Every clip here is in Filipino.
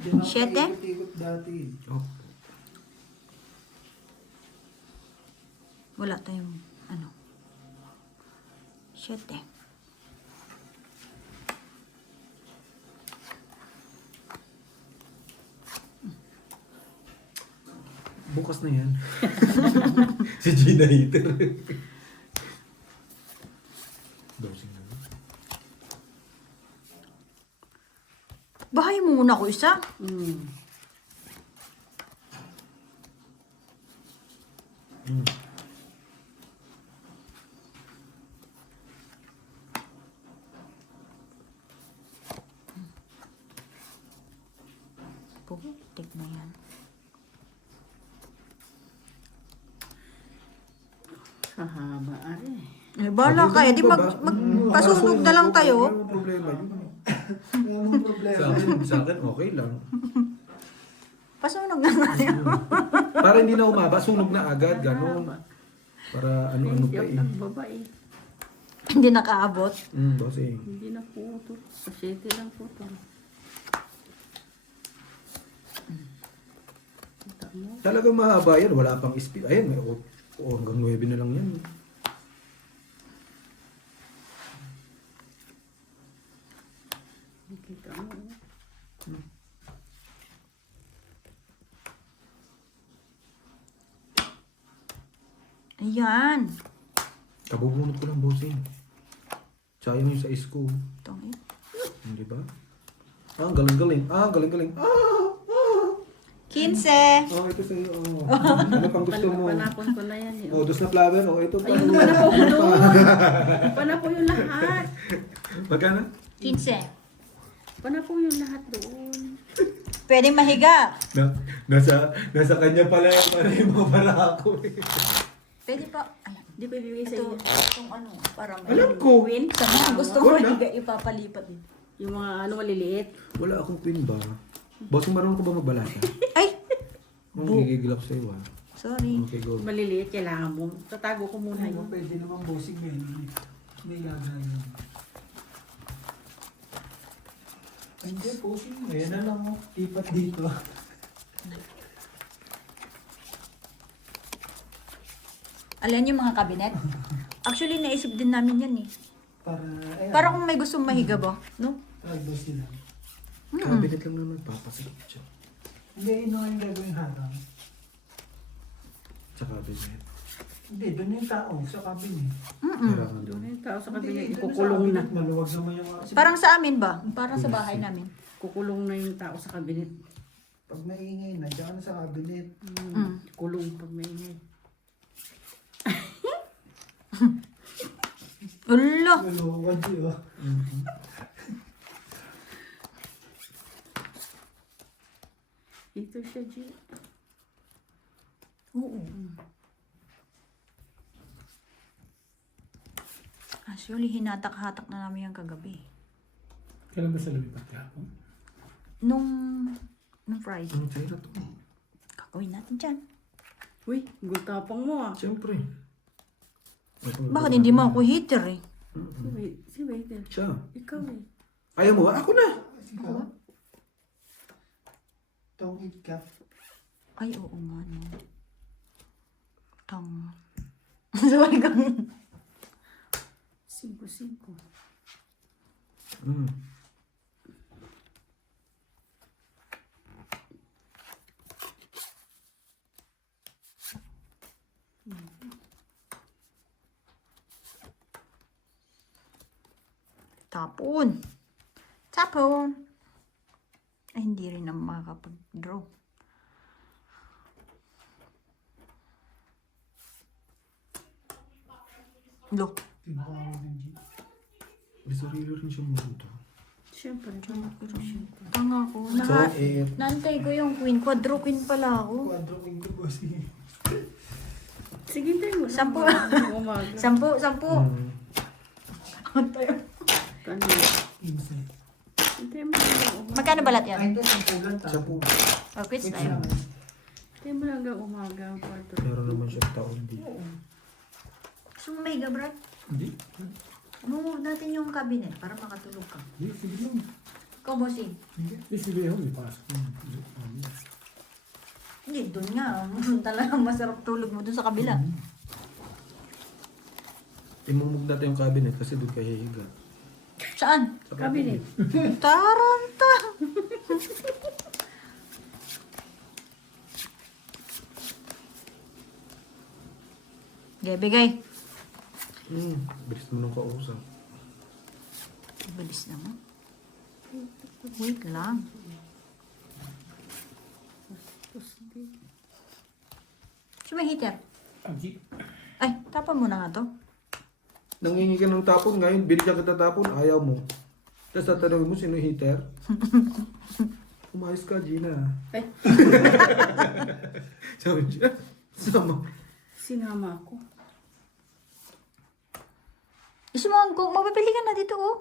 Diyan ako 7? paikot-ikot dati. Oh. Wala tayong ano. 7. Bukas na yan. Si Gina Hater. Dosing na. Bahay mo muna ko isa. Mm. Putik na yan. Hahaba ari. Eh, bahala ka. Eh, di magpasunog na lang tayo. Ano problema yun? Anong problema? Sa akin, okay lang. Pasunog na tayo. Para hindi na umaba, sunog na agad, ganun. Para ano-ano Hindi pa ako eh. nagbabae. Hindi nakaabot. Bossing. Hindi na po ito. Pasyete lang po ito. Kita mo. Talagang mahaba yan, wala pang speed. Ayun, hanggang 9 na lang yan. Kita mo. Ayan. Kabubunot ko lang, bossing. Sayang yung sa isko. Itong eh. Hindi ba? Ang galing-galing. Galing-galing. 15. Ito sa'yo. Ano pang gusto mo? Panapon ko na yan. Eh. Dos na flower. Ito pa. Ayun, panapo ko doon. Panapo yung lahat. Magkano? 15. Panapo yung lahat doon. Pwede mahiga. Nasa kanya pala yung mga para ako eh. Pwede pa. Ay, Di ba ibigay sa ito. iyo? Itong ano. Para may. Alam ko. Queen? Sa mga gusto mo Wala. higa, ipapalipat din. Yung mga ano maliliit. Wala akong pin ba? Bossing, marunong ka ba magbalasa? Ay! Kung gigigilap sa'yo ah. Sorry. Okay, go. Maliliit, kailangan mo. Tatago ko muna Ano, yun. pwede naman bossing ngayon. May lagayan. Hindi, bossing. Ayan na lang. Ipat dito. Alam yung mga kabinet? Actually, naisip din namin yan eh. Para, ayan. Para kung may gustong mahiga ba, no? Albo sila. Cabinet lang naman, papasakit siya. Hindi, yun nga yung gagawin harang. Sa cabinet. Hindi, doon yung tao sa cabinet. Kailangan Doon doon. yung tao sa Hindi, kabinet, doon sa ikukulong na. cabinet, maluwag naman yung mga... Parang sa amin ba? Parang sa bahay namin. Kukulong na yung tao sa kabinet. Pag maingay na, diyan ka na sa cabinet. Kulong pag may ingay. Ulo! Maluwag yun. Ito siya, G. Oo. Actually, hinatak-hatak na namin yung kagabi. Kailan ba sa lumipat ka? Nung Friday. Ang tira to. Kakawin natin dyan. Uy, gultapang mo ah. Siyempre. Bakit hindi mo ako heater eh? Si Waiter. Siya. Ikaw eh. Ayaw mo ba? Ako na. Ikaw? Tong eat ka. Ay, oo nga no. Tama. Sorry kang... 5-5. Mm. Tapon. Tapon. Ay, hindi rin naman makakapag-draw. Lo. Tinatawag ng G. May sarili rin siya mabuto. Siyempre. Tanga ko. So, Naantay ko yung queen. Quadro queen pala ako. Quadro king ko bossing. Sige, tayo mo. Sampu. Umaga. Sampu. Antay. Kano? Inside. Hintay mo hanggang umaga. Magkano balat yan? Ay, hindi. Sampulan ta. siya po. Oh, quits tayo. Hintay mo hanggang umaga ang kwarto. Meron naman siya taon dito. Gusto mo mahiga, Brad? Hindi. Move natin yung cabinet para makatulog ka. Hindi, sige lang. Ikaw, bossing. Yung si Leo, may pasok yun. Hindi, doon nga. Talagang masarap tulog mo doon sa kabila. Imumog natin yung cabinet kasi doon kayo hihiga. Saan? Sa Cabinet. Taranta! Bigay. Bilis mo nung kausap. Bilis naman. Wait lang. So may heater. Ay, tapon mo na nga to. Nangingi ka ng tapon ngayon, binigyan kita tapon, ayaw mo. Tapos tatanungin mo, sino yung heater? Umayos ka, Gina. Ay, Sabi niya, sama. sinama ako. Isumang ko, mapapili ka na dito, oh.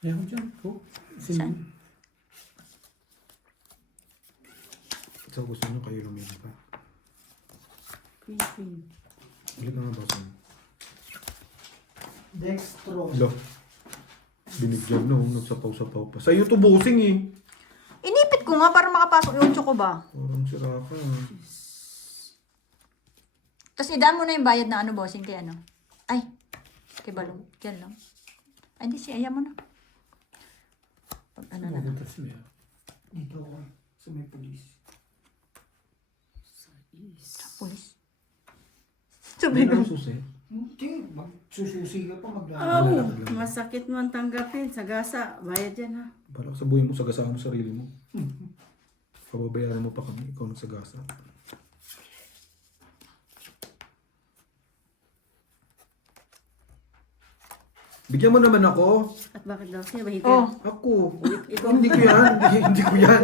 Meron dyan. Oh, Saan? So gusto nyo kayo lumili pa. Queen. Ulit na nga ba sa'yo? Dextrose. Lo. Binigyan no, nagsapaw-sapaw pa. Sa'yo to bossing eh. Inipit ko nga para makapasok yung choco ba. Parang sira ka. Tapos idaan mo na yung bayad na ano, bossing, kay ano. Ay, kay Balong. Yan lang. Ay, hindi siya. Ayaw mo na. Pag ano na. Mabutas mo yan. Dito ako. Sa may pulis. Pulis. Hindi Sabi na ko. ang susi. Hindi. Magsususi ka pa. Oh, masakit mo ang tanggapin. Sa gasa, bayad yan ha. Balak sa buhay mo, sagasaan mo sarili mo. Pababayaran mo pa kami, ikaw nagsagasa. Bigyan mo naman ako. At bakit daw siya ba Oh, Ako. Hindi ko yan. Hindi ko yan.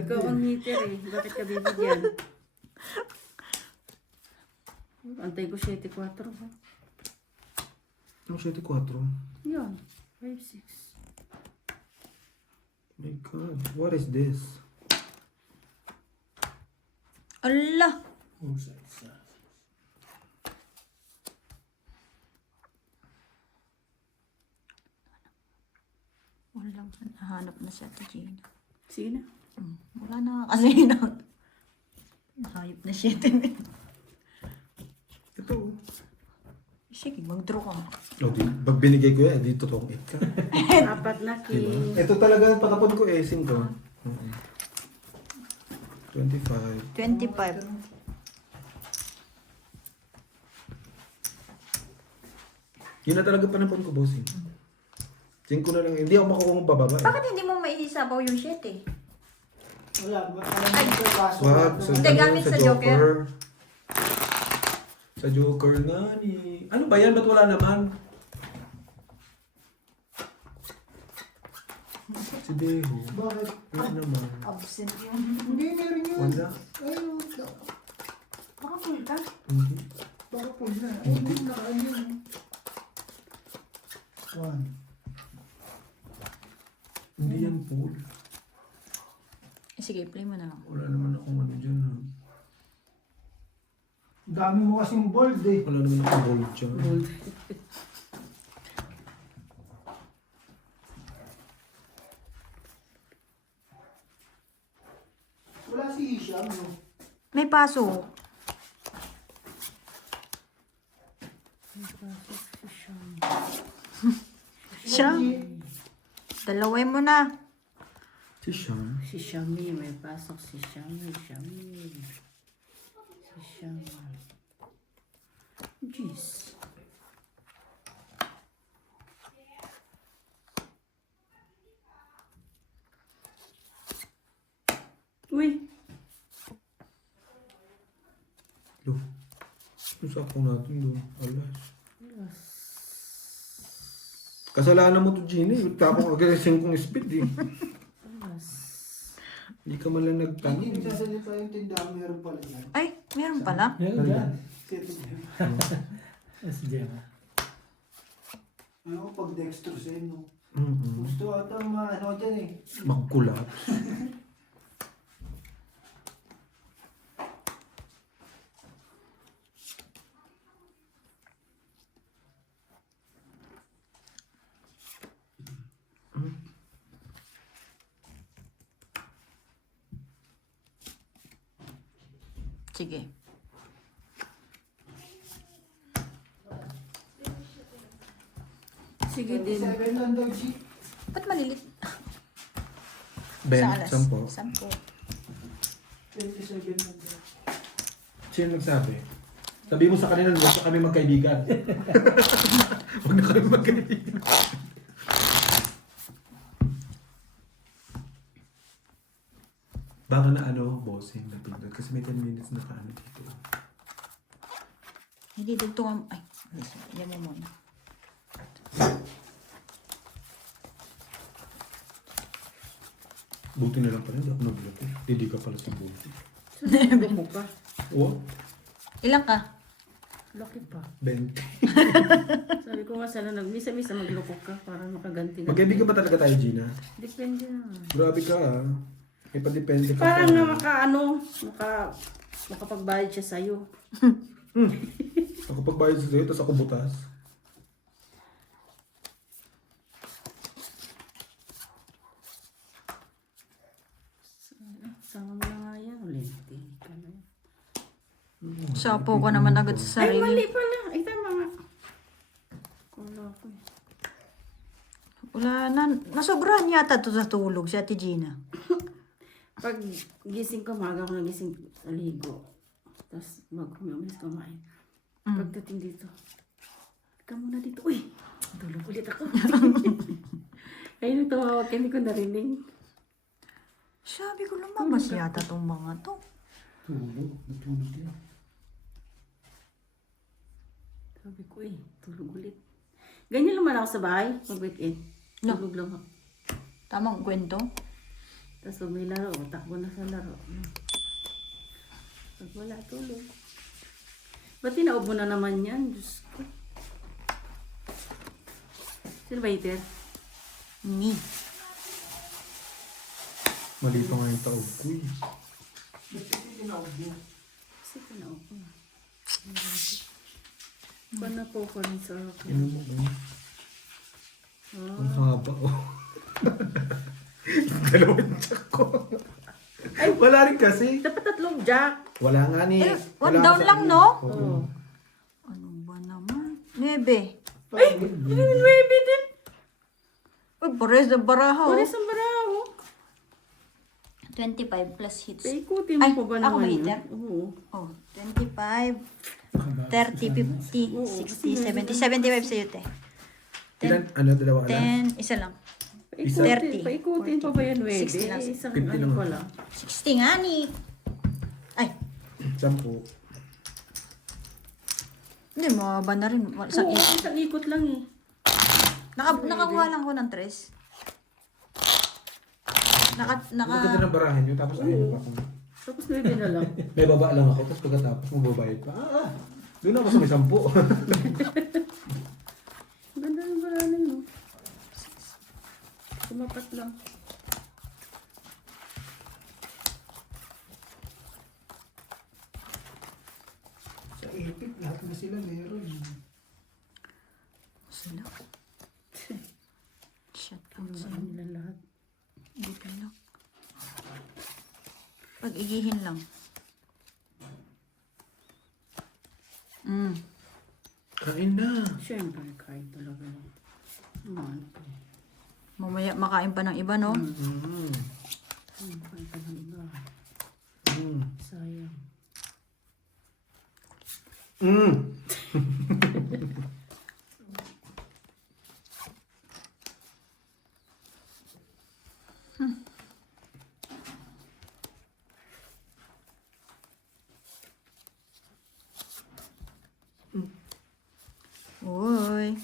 Ikaw ang heater eh. Bakit ka bibigyan? Antay ko 7-4 ha. Ang 7-4. Yun. 5-6. My God. What is this? ala. Oh, sa isa. Walang nahanap na si Ate Gina. Sige na. Wala na kasi na. Hayop na shit. Ito. Sige, mag-draw ka. Oh, pag binigay ko yan, dito totoong 8 ka. Apat na king. Ito talaga ang patapon ko eh, 5. 25. 25. Yun na talaga panapon ko, bossing. 5 na lang. Hindi ako makukuha ng bababa. Eh. Bakit hindi mo maisabaw yung shit eh? Wala. Alam mo sa kaso. Wag. Sa, Hindi, gamit sa Joker. Sa Joker nga ni... Ano ba yan? Ba't wala naman? Si Deho. Bakit? Wala naman. Absent yung... Hindi, meron yun. Wala. Ayun. Baka full ka? Hindi. Baka po na. Ayun, nakaan yun. 1. Hindi yan full. Sige, play mo na lang. Wala naman akong ano dyan. Ha? Dami mo kasing bold eh. Wala naman akong gold dyan. Wala si Isha, no? May paso. Siya. Dalaway mo na. Si Sean. Si Shami. May pasok si Shami. Si Shami. Jeez. Uy. Lo. Yung sapo natin doon. Alas. Kasalanan mo to, Gina. Tapos agad 5 speed eh. Hindi ka man lang Hindi nagtanong. nagsasalita yung tindahan. Meron pala yan. Ay, meron pala. Meron dyan. Set. Si Gemma. Ano, pag dextrose eh, no? Mm-mm. Gusto ata ano dyan eh. Magkulap. Sige. Sige din. 27 lang daw, G. Ba't malilit? Ben, Sa alas. 10. 10. 27 lang daw. Sino nagsabi? Sabi mo sa kanila, huwag na kami magkaibigan. Huwag na kami magkaibigan. Baka na ano, bossing na pindot. Kasi may 10 minutes na kaano dito. Hindi dugtungan. Ay, yan mo muna. Buti na lang pala, hindi ako nagloko. Hindi ka pala sa buti. Saan mo ka? Oo, Ilang ka? Laki pa. 20. Sabi ko nga sana nagmisa-misa magloko ka para makaganti na. Magkaibigan ba talaga tayo, Gina? Depende na. Grabe ka ah. May padepende ka Parang pa. na makapagbayad siya sa'yo. Ako pagbayad sa sa'yo, tapos ako butas. Sama mo na nga yan. Lente ka na yan. Sapo ko naman agad sa Ay, sarili. mali pala. Ay, tama nga. Kala ko eh. Wala na. Nasobrahan yata to sa tulog si Ate Gina. Pag gising ko, maga ako nagising ligo. Tapos mag-umamis kumain. Pagdating dito, ka muna dito. Uy! Tulog ulit ako. Ayun, tumawag ka, hindi ko narinig. Sabi ko lumabas yata tong mga to. Tulog. Natulog yan. Sabi ko tulog ulit. Ganyan naman ako sa bahay, mag-weekend. No. Tulog lang ako. Tamang kwento. Tapos pag may laro, takbo na sa laro. Pag wala, tulog. Ba't tinaubo na naman yan? Diyos ko. Sino ba iter? Ni. Mali pa nga yung taog ko eh. Kasi tinaubo. Paano po ko rin sa akin? Ino mo ba? Ang haba oh. Dalawang jack ko. Ay, wala rin kasi. Dapat tatlong jack. Wala nga ni. Eh, wala one down sa lang, ano. no? Oo. Ano ba naman? Nebe. Ay! Maybe din. Uy, pares na baraha. Wala Oh. sa baraho. 25 plus hits. Paikutin mo Ay, pa ba ako naman ba yun? iter? Oo. Oh, 25, 30, 50, 60, 70. 75 sa'yo, te. Ilan? Ano, dalawa ka lang? 10, isa lang. Isa. 30. Paikutin pa ba yan, 60 lang. Isang 50 ano lang. pa lang. 60 nga ni. Ay, 10. hindi, mababa na rin. Isang Oo, ikot. isang ikot lang eh. Nakakuha lang ko ng 3. Maganda ng barahan nyo, tapos ayun pa kung... Tapos 9 na lang. May baba lang ako, tapos pagkatapos magbabayad pa. Doon ako sa may 10. Ganda ng barana yun. Tumapat lang. Sa Epic, lahat na sila meron. Sila. Shut up. Ano nila lahat. Hindi ka lang. Pag-igihin lang. Kain na. Siyempre, kahit talaga lang. Ano pa eh. Mamaya makain pa ng iba, no? Mm. Kahit pa ng iba. Mm. Sayang. Mm. Uy.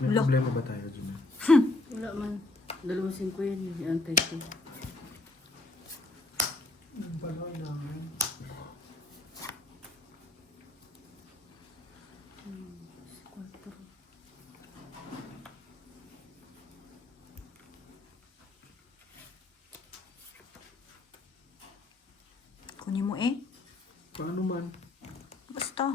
May Lo. problema ba tayo, Jimmy? Wala man. 2.5 yan. Antay ko. Yung baloy namin. Kunin mo eh. Paano man? Basta.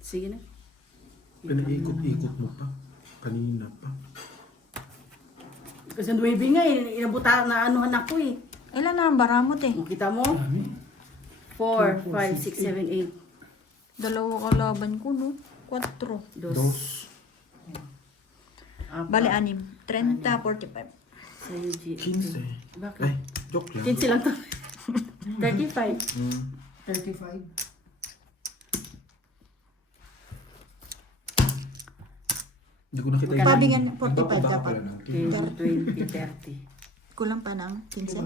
Sige na. Pinaikot-ikot mo pa. Kanina pa. Kasi 9 nga eh. Inabuta na anuhan ako eh. Ilan na ang baramot eh? Kita mo? 4, 5, 6, 7, 8. Dalawa kalaban ko, no? 4. Dos. Bali, 6. 30, 45. Sa UG. 15. Bakit? Ay, joke lang. 15 lang to. 35. 35. Hindi ko nakita Sabi nga, yung- 45 Baka dapat. pala ng 20, 30. Kulang pa ng 15.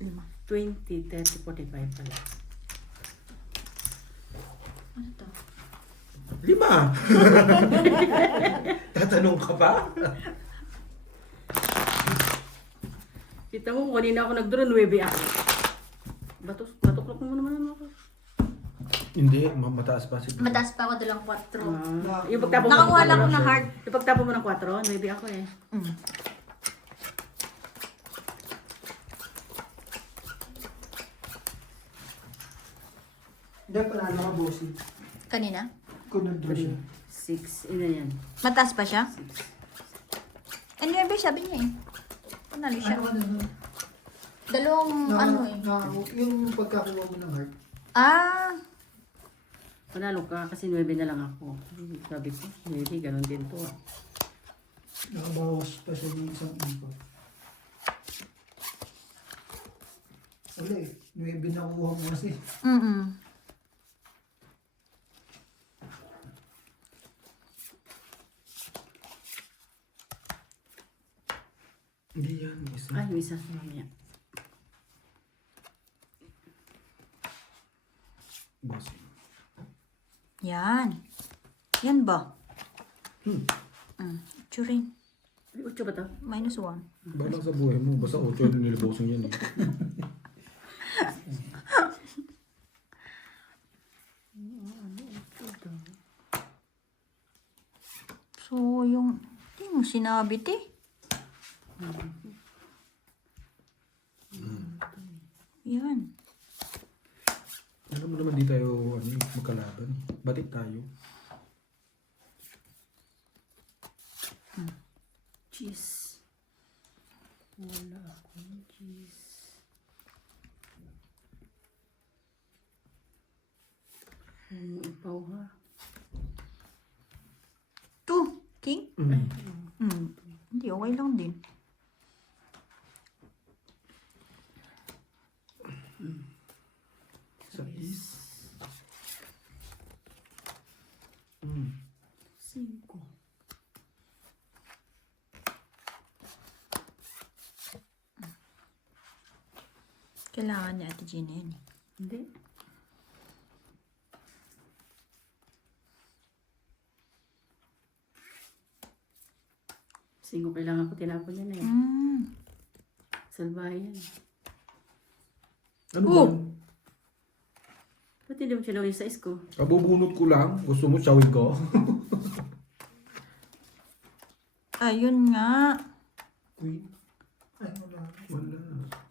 5. 20, 30, 45 pala. Ano to? 5. Tatanong ka pa? Kita mo, kanina ako nagduro, 9 ako. Batuklok mo naman ako. Hindi, mataas pa siguro. Mataas pa ako, dalang 4. Yung pagtapo mo Nakakuha lang ng ako ng heart. Yung pagtapo mo ng 4, 9 ako eh. Mm. Hindi, panalo ka, bossing. Kanina? Kung nag-draw siya. 6, ina yan. Mataas pa siya? Eh, 9 sabi niya eh. Panalo siya. Ano ka na nun? Dalawang ano eh. Yung pagkakuha mo ng heart. Ah, Panalo ka kasi 9 na lang ako. Sabi ko, 9, ganun din to ah. Nakabawas pa siya ng isang import. Wala eh. 9 nakuha mo kasi. mm. Hindi yan, isa. Ay, may isa mamaya. Bossing. Yan. Yan ba? Hmm. Churin. May 8 ba to? Minus 1. Balang sa buhay mo, basta 8 yung nilibosong yan eh. So, yung... Hindi mo sinabi, te. Yan. Alam mo naman di tayo magkalaban. Batik tayo. Cheese. Wala akong cheese. Ipaw ha. 2. King? Mm. Hindi, okay lang din. Sa is. 5. Kailangan ni Ate Gina yun. Hindi. Singko kailangan ko tinapon yan eh. Salbayan. Ano Oh! ba? Ba't hindi mo sinawin sa isko? Kabubunot ko lang. Gusto mo chawin ko? Ayun nga. Queen. Ay, wala. Wala.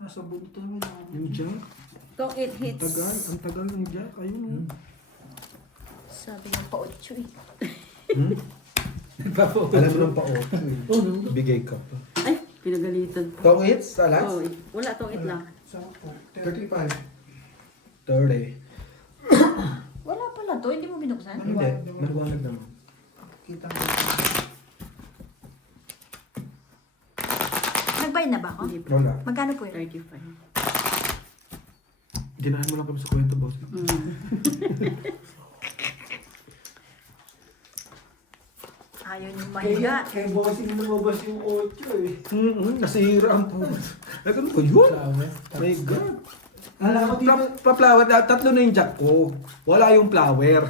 Nasa bunto mo. Yung jack. Itong 8 Ang hits. tagal. Ang tagal ng jack. Ayun oh. Sabi ng pa-8 eh. Alam mo ng pa-8. Bigay ka pa. Ay, pinagalitan. Tong hits, alas? Oh, wala tong 8 lang. 35. 30. Wala pala to, hindi mo binuksan? Hindi. Maliwanag naman. Kita mo. Nagbayad na ba ako? Hindi pa. Wala. Magkano po yun? 35. Ginahan mo lang kami sa kwento, boss. Ayaw yung mahiga. Kaya bossing lumabas yung 8 eh. Nasira ang post. Ano ko yun? My God. Kala ko dito, Pa-flower. Tatlo na yung jack ko. Wala yung flower.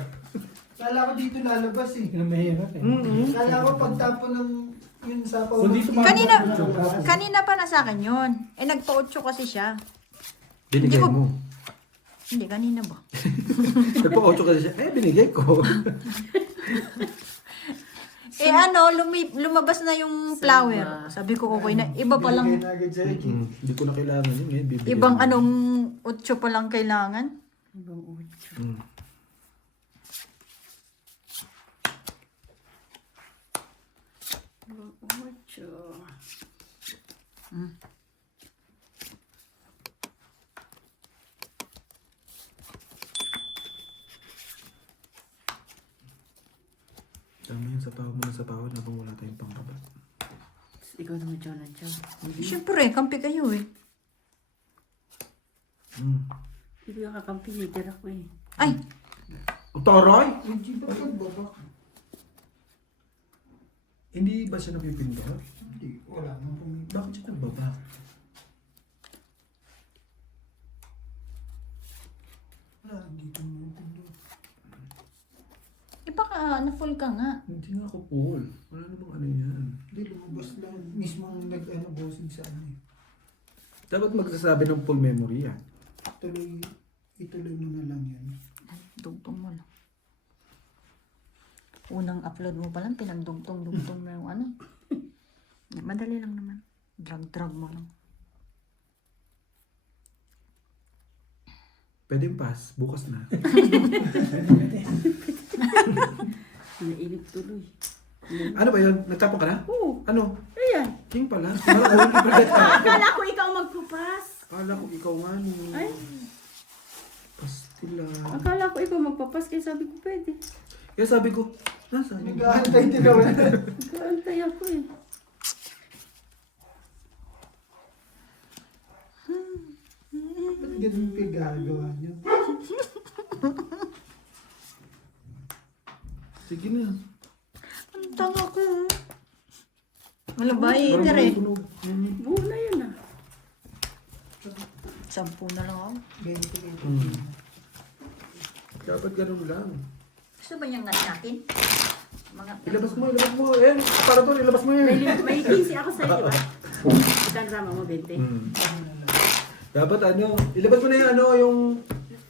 kala ko dito lalabas eh. Yun ang mahirap eh. Kala ko pagtapo ng yun sa Kung dito pa- Kanina pa na sa akin yun. Eh, nagpa-8 kasi siya. Binigay Hindi ko- mo. Hindi, kanina ba? Nagpa-8 kasi siya. Binigay ko. lumabas na yung flower. Sabi ko okay na. Iba pa lang. Bigay na agad sa'yo, G. Hindi ko na kailangan yun eh. Bibigyan Ibang mo. anong 8 pa lang kailangan. Ibang ocho. Mm. Ibang ocho. Tama yun, sapawan mo na sapawan habang wala tayong pangkaba. Tapos ikaw naman, John at John. Siyempre, kampi kayo eh. Mm. Hindi ka kakampi, leader ako eh. Ay, Taray! Eh, G, ba't nagbaba? Hindi ba siya napipinda? Hindi, wala nang pumunta. Bakit siya nagbaba? Wala, dito mo pundo. baka na-full ka nga. Hindi nga ako full. Wala namang ano yan. Hindi, lumabas lang. Mismo ang nag-ano, bossing sa ano eh. Dapat magsasabi ng full memory yan. Ituloy mo na lang yan. Dugtong mo lang. Unang upload mo pa lang, pinagdugtong-dugtong na yung ano. Madali lang naman. Drag mo lang. Pwede yung pass. Bukas na. Nainip tuloy. Ano ba yun? Nagtapon ka na? Oo. Ano? Ayan. King pala. Wala ko, forget ka. Akala ko ikaw magpapas. Akala ko ikaw nga ni. Ay, Pastila. akala ko ikaw magpapas kaya sabi ko pwede. Kaya sabi ko, nasaan yun? Nag-aantay din naman. Nagkaantay ako eh. Ba't ganun kayo gagawa niyo? Sige na. Ang tanga ko. Wala ba heater eh. Buo na yun ah. 10 na lang ako. 20. Dapat ganun lang. Gusto ba niyang natin? Mga Ilabas mo. Ayan, para to, ilabas mo May, yan. may 15 ako sa'yo, di ba? Isang drama mo, 20. Dapat ano, ilabas mo na yung ano, yung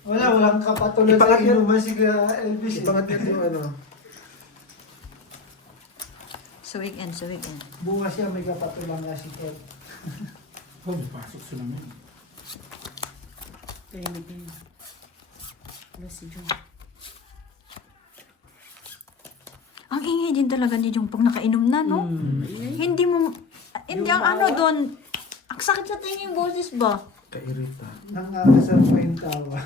Walang kapatulad sa Ipangat yan. inuman si Elvis eh. ipangat yan yung ano. sa weekend. Bukas yan may kapatulan nga si Ted. Oh, may pasok sila ngayon. Kaya naging. Wala si John. Ang ingay din talaga ni Jong pag nakainom na, no? Hindi ang ano doon. Ang sakit sa tingin yung boses ba? Kairita. Nangangasar pa yung tawa.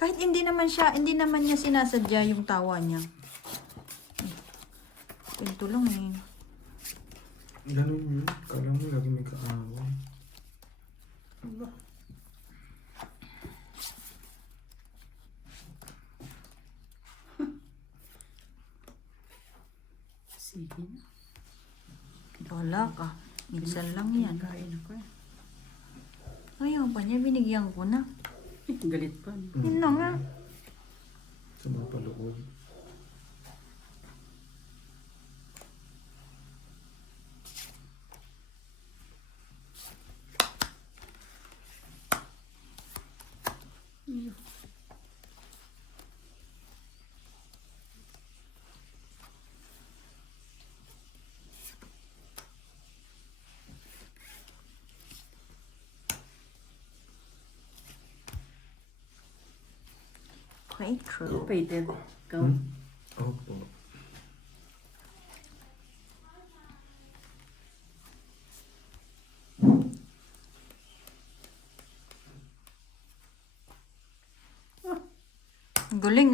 Kahit hindi naman niya sinasadya yung tawa niya. Ito lang eh. Ganun yun. Kala mo lagi may kaaway. Sige na. Wala ka. Minsan lang yan. Kain ako eh. Ayaw pa niya, binigyan ko na. Galit pa. No? Yun na nga. Sa mga paloob. Iyo. Okay, true. Peter, ikaw. Opo.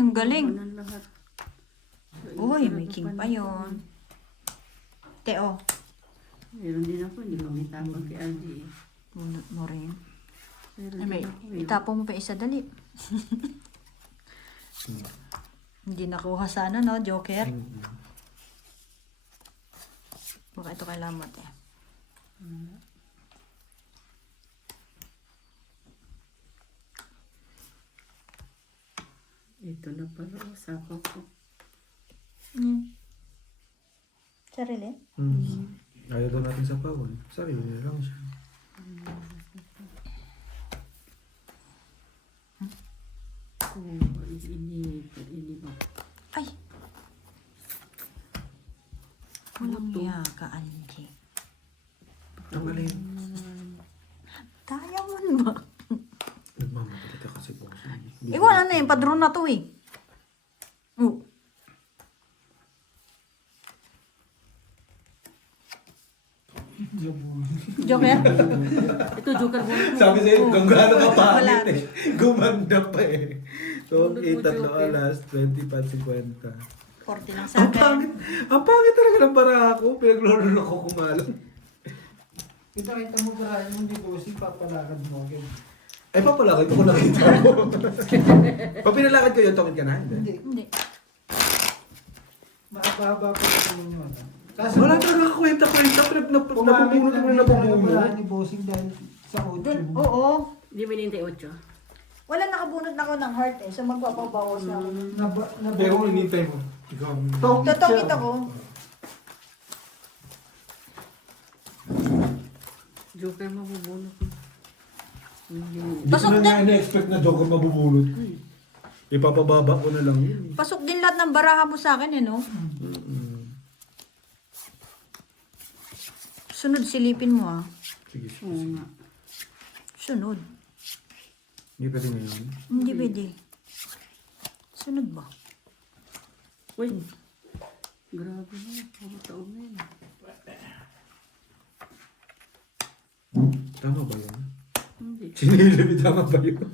Ang galing. Ano lahat. Uy, may king pa yun. Teo, Meron din ako, hindi ko may tapang kay Aldi eh. bunot mo rin. Meron Ay, may, din ako eh. itapon mo pa isa, dali. Hindi nakuha sana, no, Joker? Baka ito kay Lamot eh. Ito na pala, usapan ko. Sarili? Ayaw daw natin sa pawon. Sarili na lang siya. Oo, inip. Ay, Walang niya ka, Angie. Ang alin. Diamond ba? Nagmamadali ka kasi po. Wala na yung padron na to eh. Oh. Joker? Ito, joker mo. Sabi sa'yo, kung gaano ka Wala. pangit eh. Gumanda pa eh. So, Tulog mo, 8 tatlo Joker. alas, 20 pa 50. 40 lang sa Ang akin. pangit. Ang pangit talaga ng bara ako. Pinaglolo ko kumalan. Kita mo karahin mo ni bossing, papalakad mo agad. Ay, papalakad ko nakita mo. Pag pinalakad ko yun, tungkol ka na. Hindi. Hindi. Hindi. Makapahaba ko lang ninyo. Kaso, Wala talaga kwenta-kwenta. Napubunod mo na napubunod. ni bossing dahil sa audio. Oo. Hindi mo hinihintay 8. Wala nakabunot na ako ng heart eh. So magpapabawas na ako. Pero kung inintay mo, ikaw ang... Totokit ako. Joker mo, bubunot mo. Hindi. Hindi ko Pasok na na. nga na-expect na joke ang mabubunod. Ipapababa ko na lang yun. Pasok din lahat ng baraha mo sa akin eh, no? Sunod, silipin mo ah. Sige, sige. Oo nga. Sunod. Hindi pwede na yun. Hindi pwede. Sunod ba? Uy. Grabe na. Puro taon na yun. Tama ba yun? Hindi. Sinilip, tama ba yun?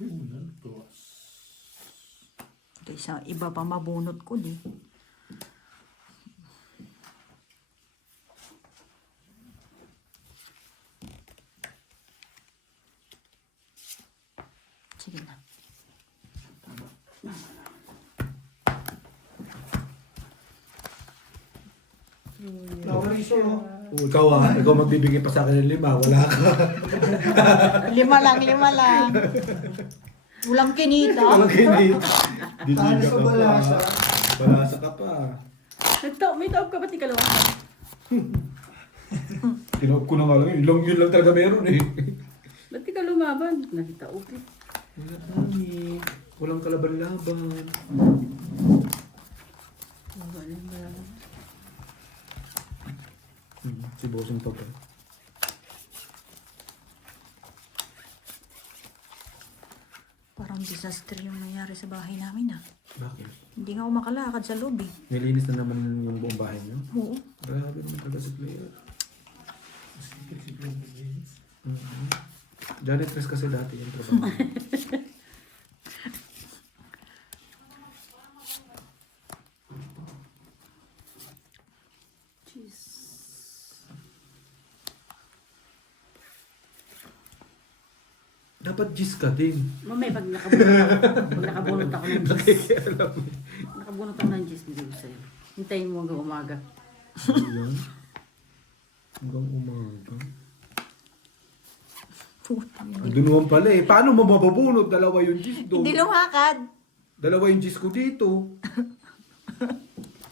Ulan, tuwas. Ito isa, iba pa mabunot ko di. Sige na. Nawariso. Ikaw ikaw magbibigay pa sa akin ng 5, wala ka. 5 lang. Walang kinita. Walang hindi. Talo sa balasa. Balasa ka pa. May taob ka ba't di ka lumaban? Tinawag ko na nga lang yun lang talaga meron eh. Ba't di ka lumaban? Nakita okay. Wala kami. Walang kalaban-laban. Si Bossing pa ba? Parang disaster yung nangyari sa bahay namin ah. Bakit? Hindi nga ako makalakad sa loob eh. Nilinis na naman yung buong bahay niyo? Oo. Grabe naman talaga si player. Janitress kasi dati yung trabaho. Dapat gis ka din. Mamaya pag nakabunot ako ng gis. Nakikialam mo. Nakabunot ako ng gis, hindi ko sa'yo. Hintayin mo hanggang umaga. Yan. Hanggang umaga. Putang ina. Andun naman pala eh. Paano mo mababunod? Dalawa yung gis doon. Hindi lumakad. Dalawa yung gis ko dito.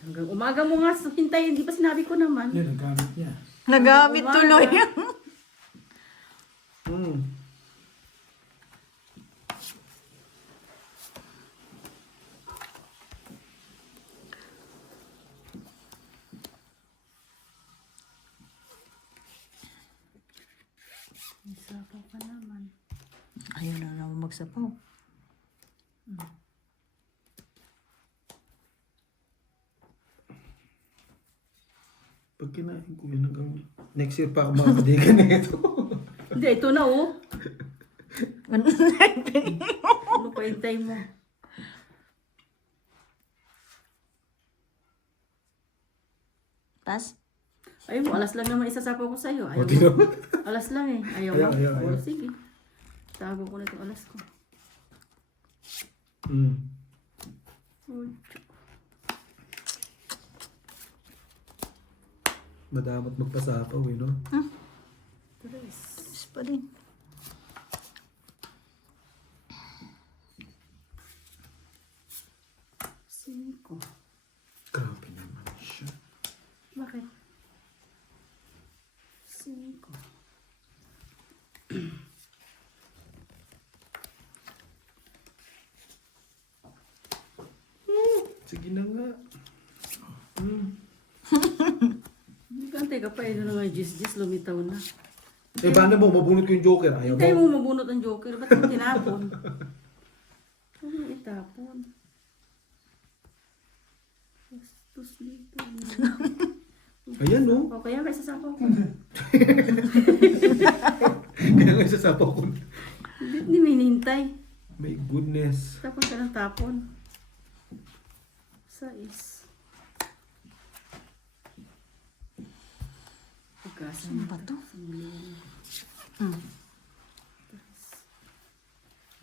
Hanggang umaga mo nga hintayin, di ba sinabi ko naman? Yan, ang gamit niya. Nagamit tuloy. Hmm. Isapaw ka naman. Ayun na naman magsapaw. Pag kinain ko yun hanggang next year pa ako makakadigan nito. Hindi, ito na oh. Ano pa hintay mo? Pas? Ayaw mo, alas lang naman isasapaw ko sa'yo. Ayaw O, di mo. naman. Alas lang eh. Ayaw mo. Ayaw. O, sige. Tago ko na itong alas ko. Hmm. Oh, Madamot magpasapaw eh, no? tres. Is pa din. Cinco. Grabe naman siya. Bakit? Cinco. Sige na nga. Hindi ka antay ka pa. Ito na nga, Jis, lumitaw na. Eh, paano mo? Mabunot ko yung Joker. Ayaw Hintay mo. mo mabunot ang Joker. Ba't mo tinapon? Ano mo itapon? Bastos dito. Ayan, no? O kaya may sasapaw ko. Kaya nga sasapaw ko. Hindi may hinintay. My goodness. Tapon ka ng tapon. Sais. Pagkasan. Ano ba to?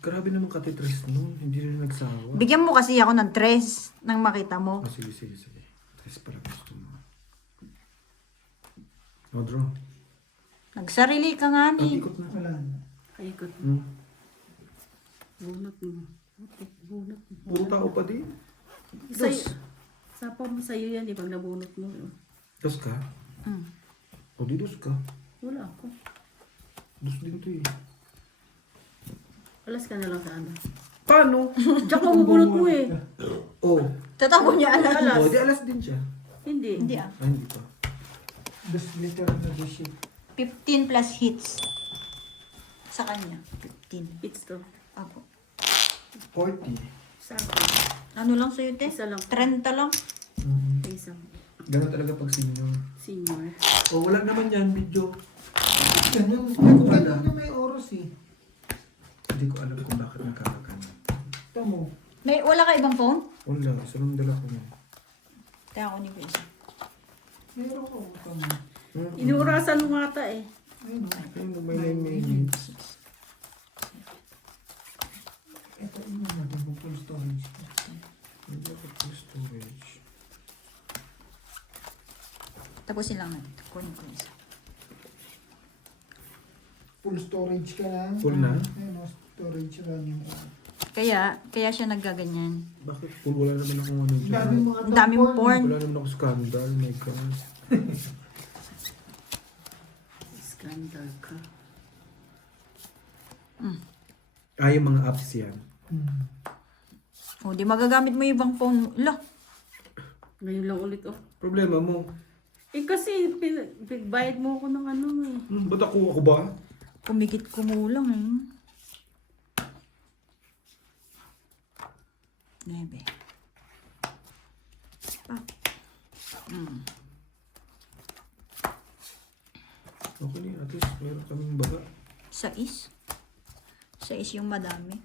Grabe naman katitres nun. Hindi rin nagsawa. Bigyan mo kasi ako ng 3 nang makita mo. Oh, sige. Tres pala gusto mo. No, draw. Nagsarili ka nga Ang ni. ikot na. Wala na. Kaikot. Bunot mo. Bunot mo. Puro tao pa din. Sa'yo. Sapaw mo sa'yo yan, pag nabunot mo. Dos ka? Mm. O di dos ka. Wala ako. Dos din to eh. Alas ka na lang sa ano. Paano? Diyak mo mabunot mo eh. Oh. Tatapon niya alas. Alas. Oh, di alas din siya. Hindi. Hindi ah. Ay, hindi pa. Das liter na dish. 15 plus hits. Sa kanya. 15. It's to. Ako. 40. Sa akin. Ano lang sa'yo, te? Isa lang. 30 lang. Isang Ganun talaga pag senior. senior. Oh, wala naman yan, video. Ganyan. Wala. Ganyan may oras eh. Hindi ko alam kung bakit nagkakagano. Tamo. Wala ka ibang phone? Wala, isa lang dala ko yan. Kaya ako ni ko isa. Meron ko. Tamo. Inuurasan mo nga ta eh. Ayun. Ayun, may 9 minutes. Ito yun natin kung full storage. Hindi ako full storage. Tapusin lang natin. Kunin ko isa. Full storage ka lang. Full na? Ayun o, storage lang yung Kaya siya naggaganyan. Bakit full? Wala naman akong ano dyan. Dami mga Ang daming porn. Wala naman ako scandal. My God. Scandal ka. Yung mga apps yan. O, di magagamit mo yung ibang phone. Lah, Ngayon lang ulit oh. Problema mo. Eh kasi bayad mo ako ng ano eh. Ba't ako ba? kumikit kumulang eh. 9. Okay na yun. At least meron kaming baga. 6. 6 yung madami.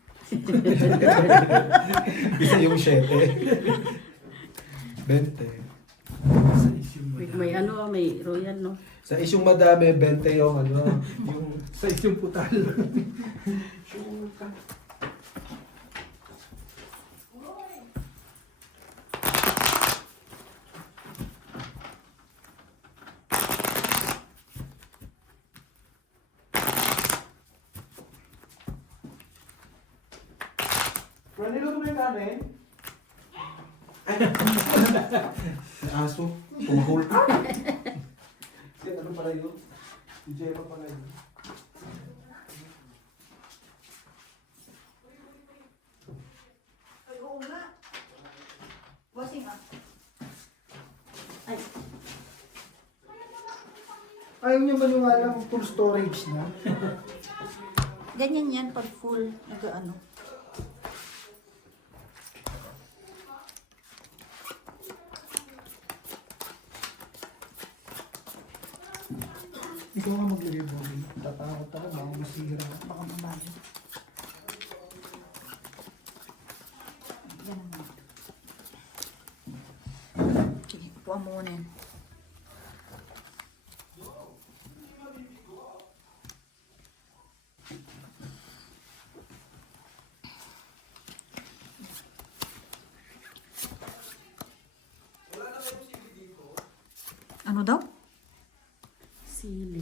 Isa yung 7. 20. May ano, may royal no. Sa isyong madami, 20 yung ano. Yung Sa isyong putal. Pwede lang mo yung kanin? Ay, may aso. Tumahol. Kasi ano pala yun? Si Gemma pala yun. Ay, oo nga. Bossing ah. Ayaw niyo maniwala kung full storage na. Ganyan yan pag full. Nag-ano. Ikaw nga maglagay Bobby. Tatakot ako, baka masira. Baka mamalo. Ganun na. Okay, puan mo muna yan. Ano daw? Sili.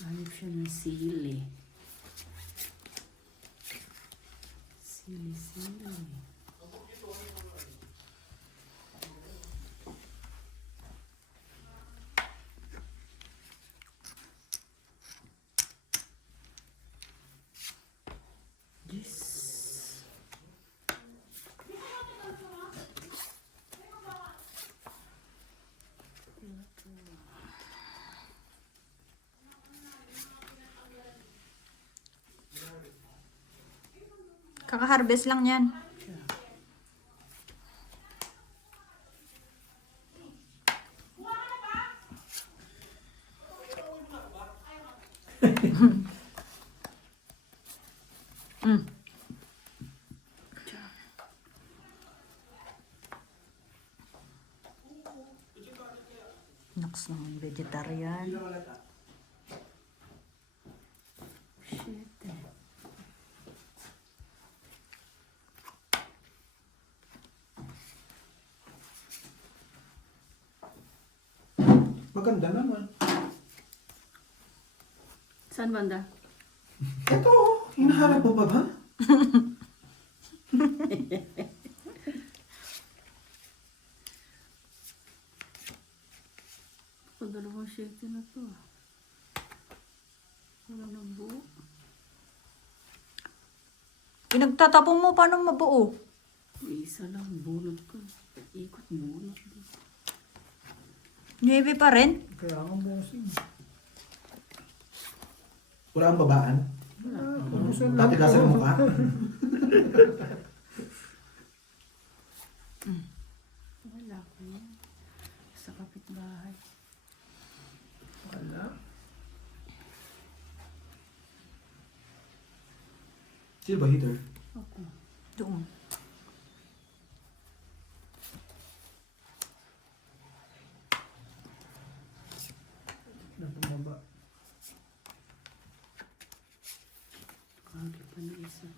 Hanip siya ng sili. Sili. Yes. Kaka-harvest lang yan. Mm. Naks naman, vegetarian. Shit. Maganda naman. Saan banda? Ito, hinahanap mo ba ba? Ako dalawang shit na to. Wala nang buo. Pinagtatapon mo, paano mabuo? Isa lang, bunot ko. Ikot bunot. 9 pa rin? Kaya nga bossing. Wala ang babaan. Ubusan lang. Tatigasan mo mukha. Wala ko yan. Sa kapitbahay. Wala. Sino ba heater? Ako. Doon. Napamaba. Kagi pa na isa.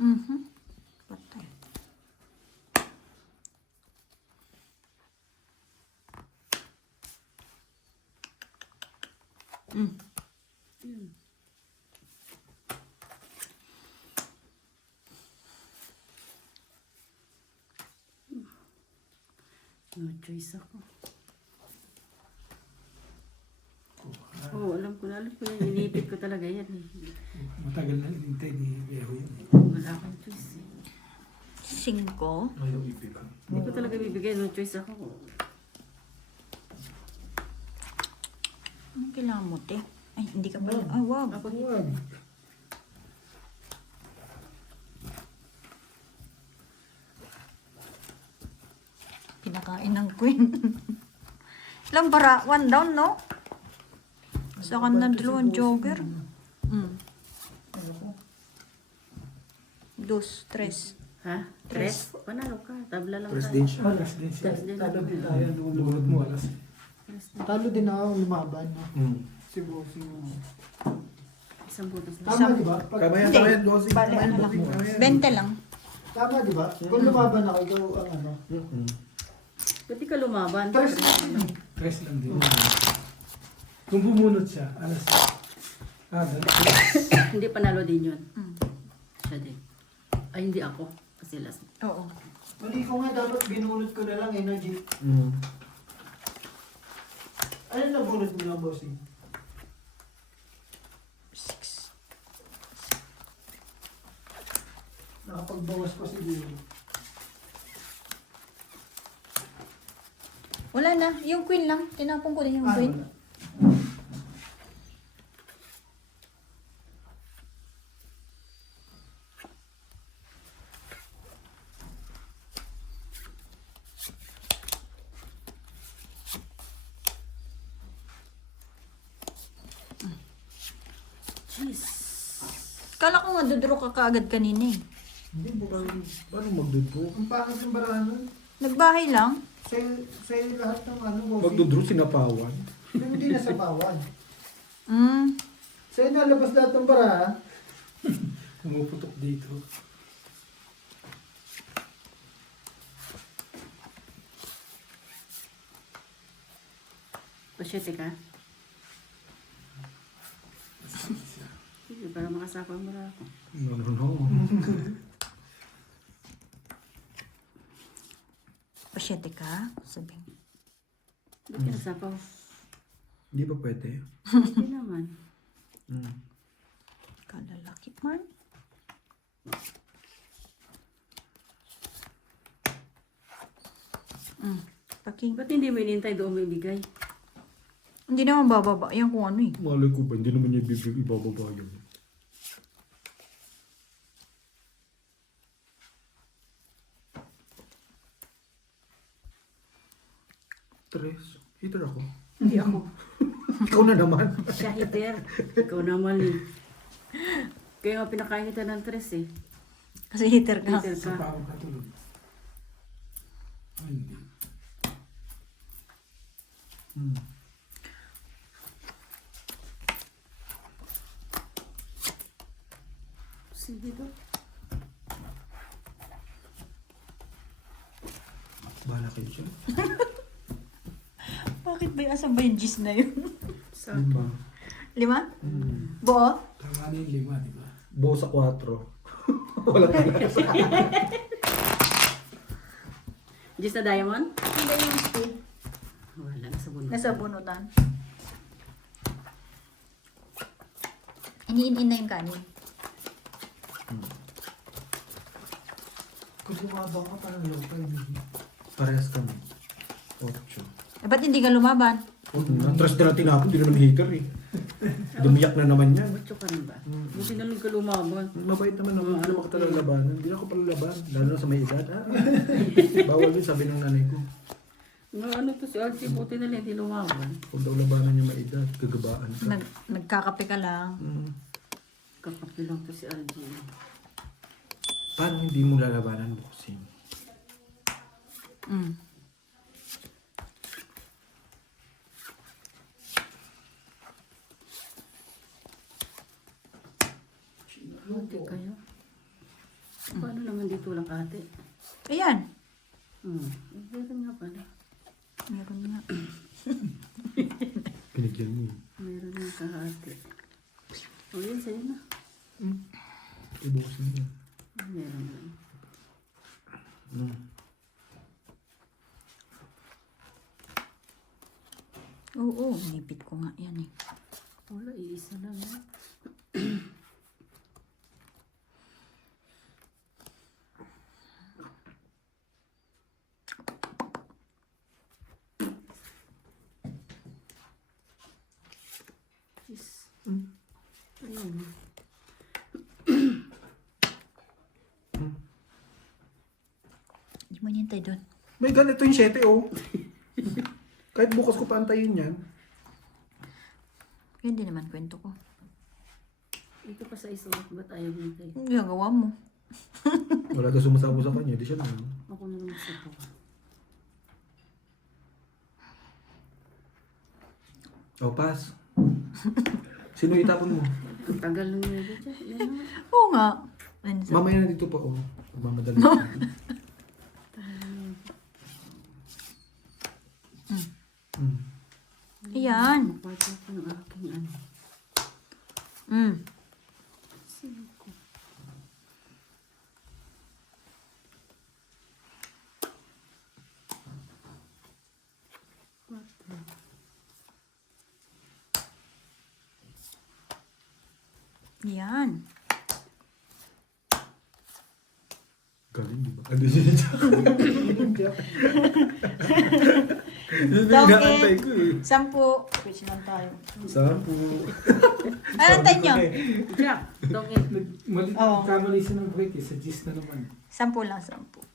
Mhm. Patay. Mm. Yun. No choice ako. Oo, alam ko na. Alam ko yan. Inipit ko talaga yan eh. Matagal na inintay ni Eho yun. Wala akong choice eh. 5. Ayaw ipig ka. Hindi ko talaga bibigay. No choice ako. Ano kailangan mo, te? Ay, hindi ka pala. Ay, wag. Ako Huwag. Pinakain ng queen. Ilang bara? 1 down, no? Sa kanya dalawang jogger. Mm. Ano ko? 2, 3. Ha? Tres? Panalo ka. Tabla lang First tayo. din siya. Alas din siya. Tres din Talo ako. din tayo. Lunod mo alas. Tres din. Talo din ako lumaban. No? Hmm. Si bossing. Isang butas lang. Tama di ba? Kama yan, Hindi. kama yan, bossing. Bale, Kama yan, ano lang. bossing, kama yan. 20 lang. Tama di ba? Kung lumaban ako, ikaw ang ano. Mhm. Pwede ka lumaban. Tres. Tres lang din. Kung bumunot siya, alas. Hindi panalo din yun. Mm. Siya din. Ay, hindi ako. Kasi last. Oo. Mali ko nga dapat binunot ko na lang energy. Mhm. Ano na bunot mo na bossing? 6. Nakapagbawas pa siguro. Wala na. Yung queen lang. Tinapon ko din yung queen. Wala. Jeez. Kala ko nga dudro ka kaagad kanina eh. Hindi, bossing. Paano magdudro? Ang pangit ng barahan nun. Nagbahay lang. Sa'yo lahat ng ano, bossing. Magdudro sinapawan. Hindi na sa bawan. Mm. Sa'yo nalabas lahat ng barahan. Pumuputok dito. Pasyete ka? Sige, para makasapa mo na ako. No, no, no. Pasyete ka? Sabihin. Ba't ka nasapaw? Hindi pa pwede. Hindi naman. Hmm. Kalalaki man. Mm. Paki. Ba't hindi mo inintay doon mo ibigay? Hindi naman bababa. Yan kung ano eh. Malay ko ba, hindi naman niya ibababa yun. Tres. Heater ako. Hindi ako. Ikaw na naman. Siya heater. Ikaw naman eh. Kaya nga pinakain kita ng tres eh. Kasi heater ka. Heater Sa ka. pa ako katulog. Ay, hindi. Hmm. Sige to. Bahala kayo dyan. Bakit ba? Asan ba yung gis na yun? Sa Lima. 5? Hmm. Buo? Tama na yung 5, di ba? Buo sa 4. Wala talaga sa Just na diamond? Hindi yung steel. Wala, nasa bunot. Nasa bunutan. Iniin-in na yung kanin. Kung lumabang ka, parang local. Parehas kami. 8. Eh, ba't hindi ka lumaban? Atras na natin tinapon, hindi na naman heater eh. Dumiyak na naman yan. Ba't ka rin ba? Buti na lang ka lumaban. Mabait naman naman. Ano mo katala labanan? Hindi na ako pala laban. Lalo na sa may edad. Bawal din sabi ng nanay ko. Nga ano to si Alfie, buti na lang hindi lumaban. Huwag daw labanan niya may edad. Gagabaan ka. Nagkakape ka lang. Kakapi lang to si Alfie. Paano hindi mo lalabanan, boxing? Mm. Buti kayo. Paano naman dito lang ate? Ayan. Meron nga pala. Meron nga. Pinigyan mo. Meron nga kahati. O yun, sa'yo na. Ibusin mo. Meron nga. Oo, nipit ko nga yan eh. Wala, iisa lang. Yes. Ayun. Hindi mo nintay doon. May ganito yung 7 oh. Kahit bukas ko paantayin yan. Hindi naman kwento ko. Ito pa sa isuot, ba't ayaw nito eh? Ang gagawa mo. Wala daw sumasabo sa kanya. Di siya naman. Ako na naman sa to. Oh, pass. Sino itapon mo? Ang tagal lang nito dyan. Yan na. Oo nga. Ayun, sa- Mamaya na dito pa oh. Magmamadali. Ayan. Magpapay ko ng aking ano. Mm. Siko. Yan. Galing, di ba? Ano siya? Inaantay ko eh. 10. Switch lang tayo. 10. Ano tayo nyo? Jack, dongit. Mali, Oo. kamali siya ng break eh. Sa gist na naman. 10 lang, 10.